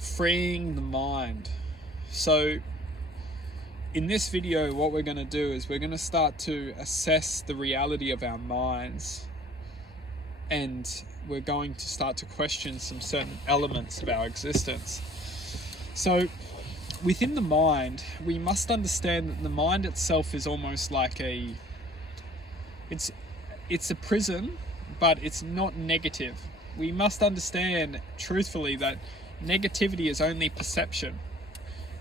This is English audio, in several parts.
freeing the mind. So in this video, what we're going to do is we're going to start to assess the reality of our minds, and we're going to start to question some certain elements of our existence. So within the mind, we must understand that the mind itself is almost like it's a prison, but it's not negative. We must understand truthfully that negativity is only perception,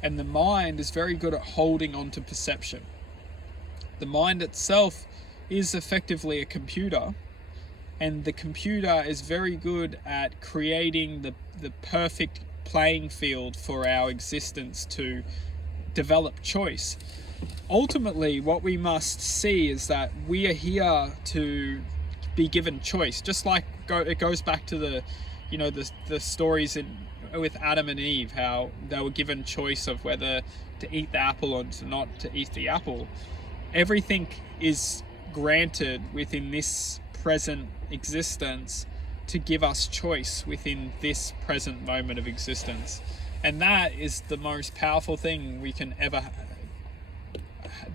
and the mind is very good at holding on to perception. The mind itself is effectively a computer, and the computer is very good at creating the perfect playing field for our existence to develop choice. Ultimately, what we must see is that we are here to be given choice. Just like it goes back to the stories with Adam and Eve, how they were given choice of whether to eat the apple or not to eat the apple. Everything is granted within this present existence to give us choice within this present moment of existence. And that is the most powerful thing we can ever have.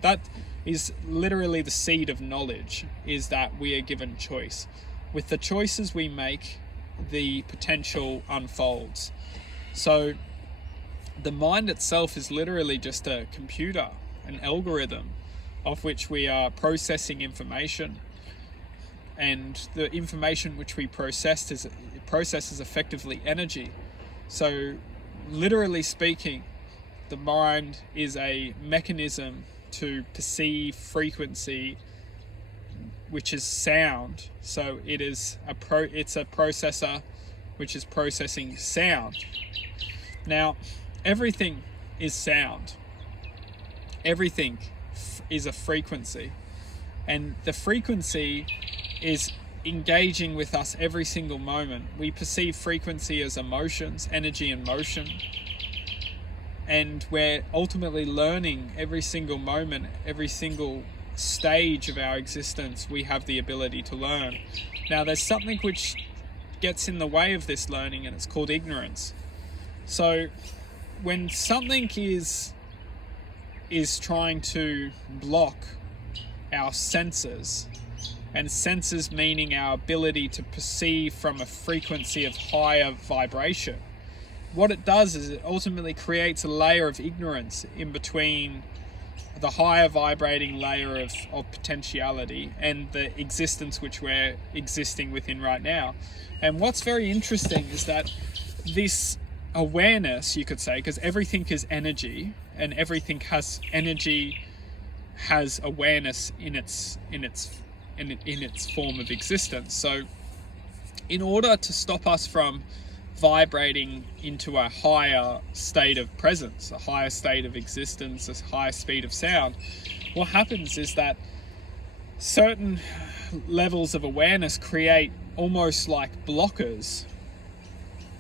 That is literally the seed of knowledge, is that we are given choice. With the choices we make, the potential unfolds. So the mind itself is literally just a computer, an algorithm of which we are processing information, and the information which we process is effectively energy. So literally speaking, the mind is a mechanism to perceive frequency, which is sound. So it's a processor which is processing sound. Now, everything is sound. Everything is a frequency, and the frequency is engaging with us every single moment. We perceive frequency as emotions, energy and motion, and we're ultimately learning every single moment, every single stage of our existence. We have the ability to learn. Now, there's something which gets in the way of this learning, and it's called ignorance. So when something is trying to block our senses, and senses meaning our ability to perceive from a frequency of higher vibration, what it does is it ultimately creates a layer of ignorance in between the higher vibrating layer of potentiality and the existence which we're existing within right now. And what's very interesting is that this awareness, you could say, because everything is energy, and everything has energy, has awareness in its form of existence. So in order to stop us from vibrating into a higher state of presence, a higher state of existence, a higher speed of sound, what happens is that certain levels of awareness create almost like blockers,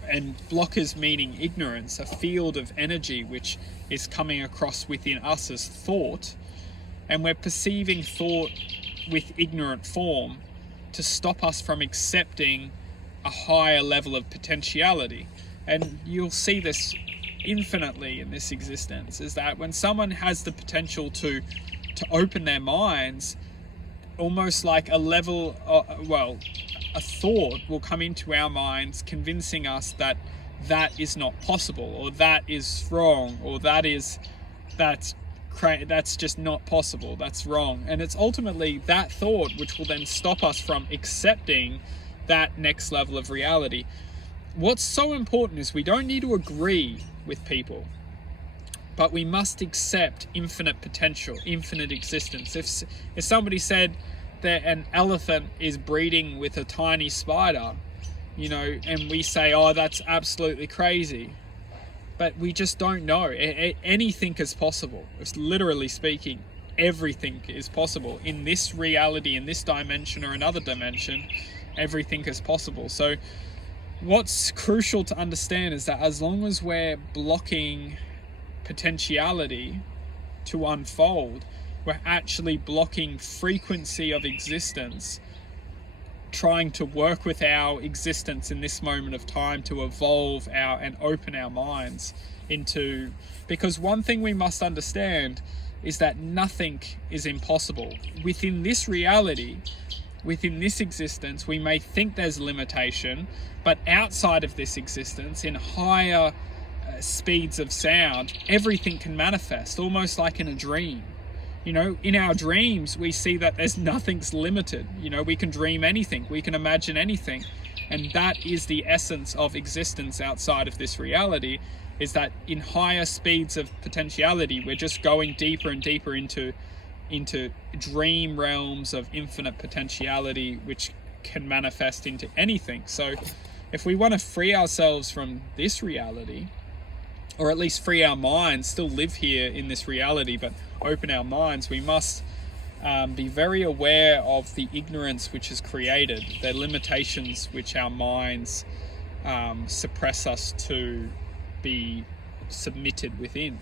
and blockers meaning ignorance, a field of energy which is coming across within us as thought, and we're perceiving thought with ignorant form to stop us from accepting a higher level of potentiality. And you'll see this infinitely in this existence, is that when someone has the potential to open their minds, almost like a level, a thought will come into our minds convincing us that that is not possible, or that is wrong, or that's just not possible, that's wrong. And it's ultimately that thought which will then stop us from accepting that next level of reality. What's so important is we don't need to agree with people, but we must accept infinite potential, infinite existence. If somebody said that an elephant is breeding with a tiny spider, and we say, oh, that's absolutely crazy, but we just don't know. Anything is possible. It's literally speaking, everything is possible in this reality, in this dimension or another dimension. Everything is possible. So what's crucial to understand is that as long as we're blocking potentiality to unfold, we're actually blocking frequency of existence trying to work with our existence in this moment of time to evolve and open our minds into, because one thing we must understand is that nothing is impossible. Within this reality, within this existence, we may think there's limitation, but outside of this existence, in higher speeds of sound, everything can manifest, almost like in a dream. You know, in our dreams, we see that nothing's limited. You know, we can dream anything, we can imagine anything. And that is the essence of existence outside of this reality, is that in higher speeds of potentiality, we're just going deeper and deeper into dream realms of infinite potentiality, which can manifest into anything. So if we want to free ourselves from this reality, or at least free our minds, still live here in this reality, but open our minds, we must be very aware of the ignorance which is created, the limitations which our minds suppress us to be submitted within.